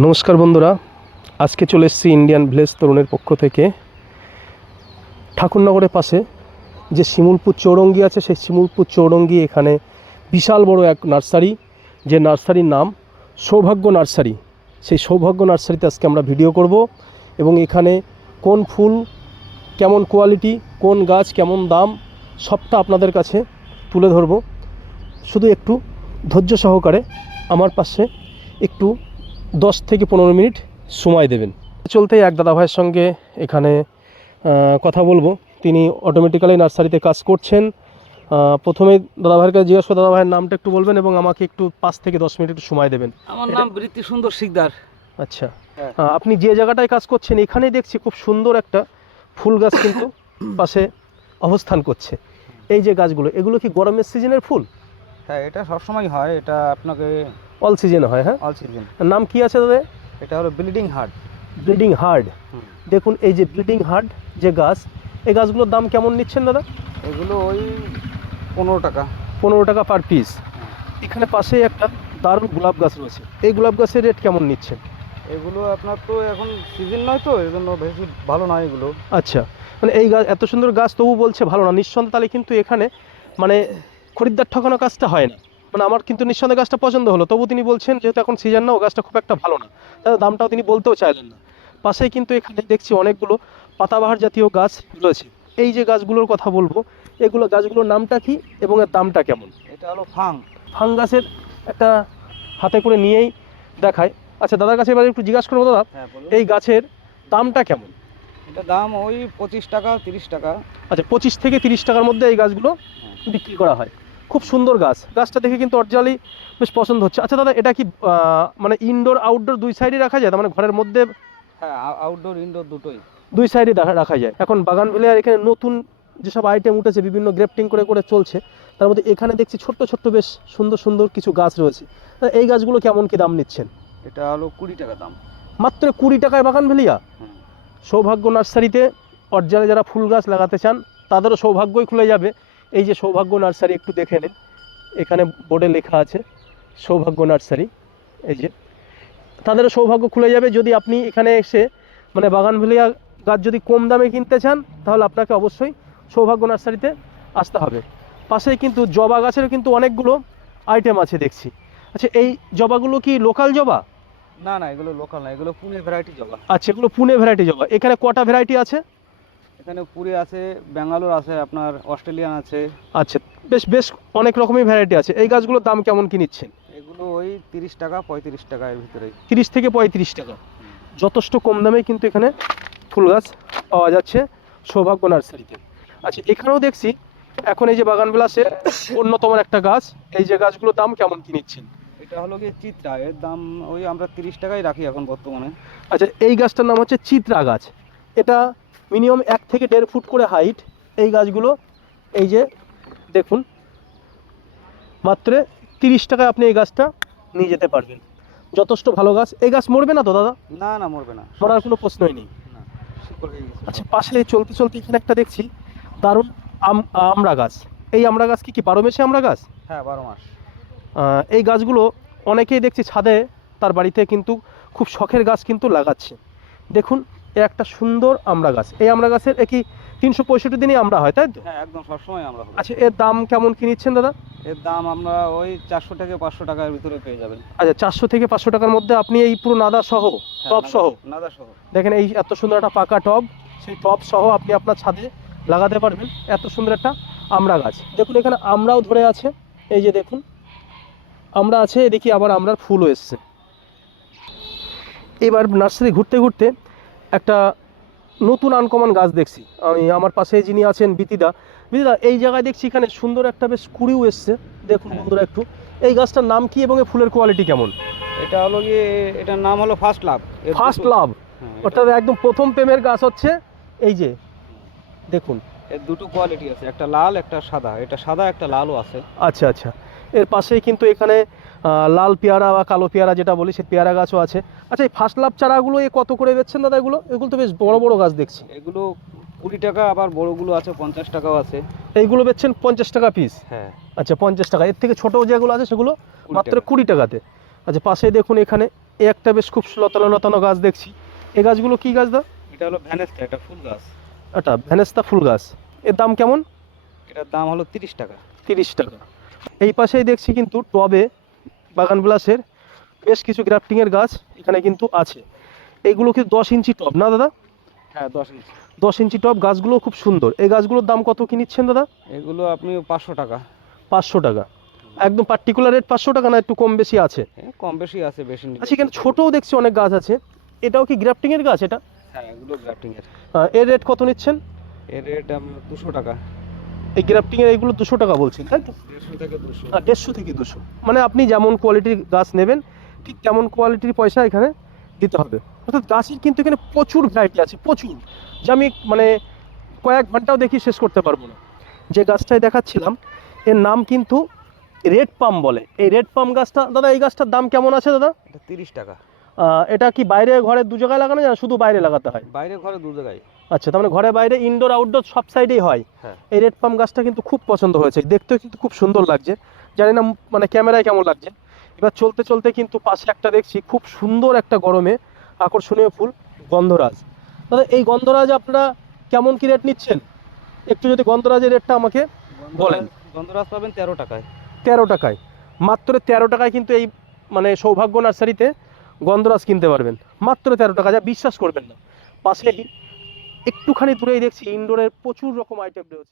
নমস্কার বন্ধুরা, আজকে চলে এসেছি ইন্ডিয়ান ভিলেজ তরুণের পক্ষ থেকে। ঠাকুরনগরের পাশে যে শিমুলপুর চৌরঙ্গি আছে, সেই শিমুলপুর চৌরঙ্গি এখানে বিশাল বড় এক নার্সারি, যে নার্সারির নাম সৌভাগ্য নার্সারি। সেই সৌভাগ্য নার্সারিতে আজকে আমরা ভিডিও করব এবং এখানে কোন ফুল কেমন কোয়ালিটি কোন গাছ কেমন দাম, সবটা আপনাদের কাছে তুলে ধরবো। শুধু একটু ধৈর্য সহকারে আমার পাশে একটু দশ থেকে পনেরো মিনিট সময় দেবেন। চলতে এক দাদা ভাইয়ের সঙ্গে এখানে কথা বলব। তিনি অটোমেটিক্যালি নার্সারিতে কাজ করছেন। প্রথমে দাদা ভাইয়ের কাছে জিজ্ঞাসা দাদা ভাইয়ের নামটা একটু বলবেন এবং আমাকে একটু পাঁচ থেকে দশ মিনিট একটু সময় দেবেন। আমার নাম বৃত্তি সুন্দর শিকদার। আচ্ছা। আপনি যে জায়গাটায় কাজ করছেন এখানেই দেখছি খুব সুন্দর একটা ফুল গাছ কিন্তু পাশে অবস্থান করছে। এই যে গাছগুলো এগুলো কি গরমের সিজনের ফুল? হ্যাঁ এটা সবসময় হয়। এটা আপনাকে অল সিজনে হয় হ্যাঁ? অল সিজন নাম কি আছে দাদা এটা হলো ব্লিডিং হার্ট ব্লিডিং হার্ড দেখুন এই যে ব্লিডিং হার্ড যে গাছ এই গাছগুলোর দাম কেমন নিচ্ছেন দাদা? এগুলো ওই পনেরো টাকা। পনেরো টাকা পার পিস এখানে পাশে একটা দারুণ গোলাপ গাছ রয়েছে। এই গোলাপ গাছের রেট কেমন নিচ্ছেন? এগুলো আপনার তো এখন সিজন নয় তো এর জন্য বেশি ভালো নয় এগুলো। আচ্ছা মানে এই গাছ এত সুন্দর গাছ তবু বলছে ভালো না। নিঃসন্দেহে তাহলে কিন্তু এখানে মানে খরিদ্দার ঠকানো কাজটা হয় না। মানে আমার কিন্তু নিঃসন্দেহে গাছটা পছন্দ হলো। তবু তিনি বলছেন যেহেতু এখন সিজন না ও গাছটা খুব একটা ভালো না। তাহলে দামটাও তিনি বলতেও চাইলেন না। পাশেই কিন্তু এখানে দেখছি অনেকগুলো পাতাবাহার জাতীয় গাছ রয়েছে। এই যে গাছগুলোর কথা বলব এগুলো গাছগুলোর নামটা কি এবং এর দামটা কেমন? এটা হলো ফাং। ফাং গাছের একটা হাতে করে নিয়েই দেখায়। আচ্ছা দাদার কাছে এবার একটু জিজ্ঞাসা করব দাদা হ্যাঁ এই গাছের দামটা কেমন? এটা দাম ওই পঁচিশ টাকা তিরিশ টাকা। আচ্ছা পঁচিশ থেকে তিরিশ টাকার মধ্যে এই গাছগুলো বিক্রি করা হয়। খুব সুন্দর গাছ। গাছটা দেখে কিন্তু অরিজিনালি বেশ পছন্দ হচ্ছে। আচ্ছা দাদা এটা কি মানে ইনডোর আউটডোর দুই সাইডে রাখা যায়? মানে ঘরের মধ্যে হ্যাঁ আউটডোর ইনডোর দুটোই। দুই সাইডে রাখা যায়। এখন বাগান ভেলিয়ার এখানে নতুন যেসব আইটেম উঠেছে বিভিন্ন গ্রেফটিং করে করে চলছে তার মধ্যে এখানে দেখছি ছোট্ট ছোট্ট বেশ সুন্দর সুন্দর কিছু গাছ রয়েছে। এই গাছগুলো কেমন কি দাম নিচ্ছেন? এটা হলো কুড়ি টাকা দাম। মাত্র কুড়ি টাকায় বাগান ভেলিয়া? সৌভাগ্য নার্সারিতে অরিজিনালে যারা ফুল গাছ লাগাতে চান তাদেরও সৌভাগ্যই খুলে যাবে। এই যে সৌভাগ্য নার্সারি একটু দেখে নিন। এখানে বোর্ডে লেখা আছে সৌভাগ্য নার্সারি। এই যে তাদের সৌভাগ্য খুলে যাবে যদি আপনি এখানে এসে মানে বাগান ভেলিয়া গাছ যদি কম দামে কিনতে চান তাহলে আপনাকে অবশ্যই সৌভাগ্য নার্সারিতে আসতে হবে। পাশেই কিন্তু জবা গাছেরও কিন্তু অনেকগুলো আইটেম আছে দেখছি। আচ্ছা এই জবাগুলো কি লোকাল জবা? না না এগুলো লোকাল না এগুলো পুনে ভ্যারাইটি জবা। আচ্ছা এগুলো পুনে ভ্যারাইটি জবা। এখানে কটা ভ্যারাইটি আছে? এখানে পুরে আছে ব্যাঙ্গালোর আছে আপনার অস্ট্রেলিয়ান আছে। আচ্ছা বেশ বেশ অনেক রকমের ভ্যারাইটি আছে। এই গাছগুলোর দাম কেমন কি নিচ্ছেন? এগুলো ওই তিরিশ টাকা পঁয়ত্রিশ টাকা এর ভিতরেই তিরিশ থেকে পঁয়ত্রিশ টাকা। যথেষ্ট কম দামে কিন্তু এখানে ফুল গাছ পাওয়া যাচ্ছে সৌভাগ্য নার্সারিতে। আচ্ছা এখানেও দেখছি এখন এই যে বাগান বিলাসের অন্যতম একটা গাছ। এই যে গাছগুলোর দাম কেমন কি নিচ্ছেন? এটা হলো গিয়ে চিত্রা এর দাম ওই আমরা তিরিশ টাকাই রাখি এখন বর্তমানে। আচ্ছা এই গাছটার নাম হচ্ছে চিত্রা গাছ। এটা মিনিমাম এক থেকে দেড় ফুট করে হাইট এই গাছগুলো এই যে দেখুন মাত্র তিরিশ টাকায় আপনি এই গাছটা নিয়ে যেতে পারবেন। যথেষ্ট ভালো গাছ। এই গাছ মরবে না তো দাদা? না না মরবে না। মরার কোনো প্রশ্নই নেই। আচ্ছা পাশে চলতে চলতে এখানে একটা দেখছি। দারুণ আম আমড়া গাছ। এই আমড়া গাছ কি কি বারো মেশে আমড়া গাছ? হ্যাঁ বারো মাস। এই গাছগুলো অনেকেই দেখছি ছাদে তার বাড়িতে কিন্তু খুব শখের গাছ কিন্তু লাগাচ্ছে। দেখুন এ একটা সুন্দর আমড়া গাছ। এই আমড়া গাছের এ কি তিনশো পঁয়ষট্টি দিনই আমরা হয় তাই তো? হ্যাঁ একদম সবসময় আমরা। আচ্ছা এর দাম কেমন কি নিচ্ছেন দাদা? এর দাম আমরা ওই চারশো থেকে পাঁচশো টাকার ভিতরে পেয়ে যাবেন। আচ্ছা চারশো থেকে পাঁচশো টাকার মধ্যে আপনি এই পুরো নাদা সহ হ্যাঁ, টব সহ। নাদা- সহ। দেখেন এই এত সুন্দর একটা পাকা টব সেই টব সহ আপনি আপনার ছাদে লাগাতে পারবেন এত সুন্দর একটা আমড়া গাছ। দেখুন এখানে আমরাও ধরে আছে এই যে দেখুন আমরা আছে দেখি আবার আমরার ফুলও এসছে। এবার নার্সারি ঘুরতে ঘুরতে একটা নতুন আনকমন গাছ দেখছি। আমি আমার পাশে যিনি আছেন বিতিদা। বিতিদা এই জায়গায় দেখছি এখানে সুন্দর একটা বেশ কুড়িও এসছে। দেখুন হ্যাঁ। বন্ধুরা একটু। এই গাছটার নাম কি এবং ফুলের কোয়ালিটি কেমন? এটা হলো গিয়ে এটার নাম হলো ফার্স্ট লাভ ফার্স্ট লাভ হ্যাঁ, অর্থাৎ একদম প্রথম প্রেমের গাছ হচ্ছে এই যে। দেখুন। এর দুটো কোয়ালিটি আছে একটা লাল একটা সাদা। এটা সাদা একটা লালও আছে। আচ্ছা আচ্ছা। এর পাশেই কিন্তু এখানে লাল পেয়ারা বা কালো পেয়ারা যেটা বলি সে পেয়ারা গাছও আছে। আচ্ছা এই ফার্স্ট লাভ চারাগুলো এ কত করে বেচছেন দাদা এগুলো? এগুলো তো বেশ বড় বড় গাছ দেখছি। এগুলো কুড়ি টাকা আবার বড়গুলো আছে পঞ্চাশ টাকাও আছে। এইগুলো বেচছেন পঞ্চাশ টাকা পিস হ্যাঁ। আচ্ছা পঞ্চাশ টাকা। এর থেকে ছোটো যেগুলো আছে সেগুলো মাত্র কুড়ি টাকাতে। আচ্ছা পাশে দেখুন এখানে এই একটা বেশ খুব লতানো লতানো গাছ দেখছি। এই গাছগুলো কি গাছ দা? এটা হলো ভ্যানেস্টা এটা ফুল গাছ। এটা ভ্যানেস্তা ফুল গাছ। এর দাম কেমন? এটার দাম হলো তিরিশ টাকা। তিরিশ টাকা। এই পাশেই দেখছি কিন্তু টবে বাগান বিলাসের বেশ কিছু গ্রাফটিংয়ের গাছ এখানে কিন্তু আছে। এইগুলো কি দশ ইঞ্চি টপ না দাদা? হ্যাঁ দশ ইঞ্চি। দশ ইঞ্চি টব গাছগুলো খুব সুন্দর। এই গাছগুলোর দাম কত কি নিচ্ছেন দাদা? এগুলো আপনি পাঁচশো টাকা। পাঁচশো টাকা। একদম পার্টিকুলার রেট পাঁচশো টাকা না একটু কম বেশি আছে? কম বেশি আছে বেশি আচ্ছা এখানে ছোটও দেখছি অনেক গাছ আছে। এটাও কি গ্রাফটিংয়ের গাছ এটা? হ্যাঁ এগুলো গ্রাফটিং এর। এর রেট কত নিচ্ছেন? এর রেট দুশো টাকা। এই গ্রাফটিংয়ের এইগুলো দুশো টাকা বলছেন তাই তো? দেড়শো থেকে দুশো। না দেড়শো থেকে দুশো। মানে আপনি যেমন কোয়ালিটির গাছ নেবেন ঠিক তেমন কোয়ালিটির পয়সা এখানে দিতে হবে। অর্থাৎ গাছের কিন্তু এখানে প্রচুর ভ্যারাইটি আছে প্রচুর। যে আমি মানে কয়েক ঘন্টাও দেখি শেষ করতে পারব না। যে গাছটাই দেখাচ্ছিলাম এর নাম কিন্তু রেড পাম বলে। এই রেড পাম গাছটা দাদা এই গাছটার দাম কেমন আছে দাদা? এটা তিরিশ টাকা। এটা কি বাইরে ঘরে দু জায়গায় লাগানো যায় না? শুধু বাইরে লাগাতে হয়? বাইরে ঘরে দু জায়গায়। আচ্ছা তার মানে ঘরে বাইরে ইনডোর আউটডোর সব সাইডেই হয়। হ্যাঁ। এই রেড পাম গাছটা কিন্তু খুব পছন্দ হয়েছে। দেখতেও কিন্তু খুব সুন্দর লাগছে। জানি না মানে ক্যামেরায় কেমন লাগছে। এবার চলতে চলতে কিন্তু পাশে একটা দেখছি খুব সুন্দর একটা গরমে আকর্ষণীয় ফুল গন্ধরাজ। দাদা এই গন্ধরাজ আপনারা কেমন কি রেট নিচ্ছেন? একটু যদি গন্ধরাজের রেটটা আমাকে বলেন। গন্ধরাজ পাবেন তেরো টাকায়। তেরো টাকায়। মাত্র তেরো টাকায় কিন্তু এই মানে সৌভাগ্য নার্সারিতে গন্ধরাজ কিনতে পারবেন। মাত্র তেরো টাকা যা বিশ্বাস করবেন না। পাশে একটুখানি দূরেই দেখছি ইনডোরের প্রচুর রকম আইটেম রয়েছে।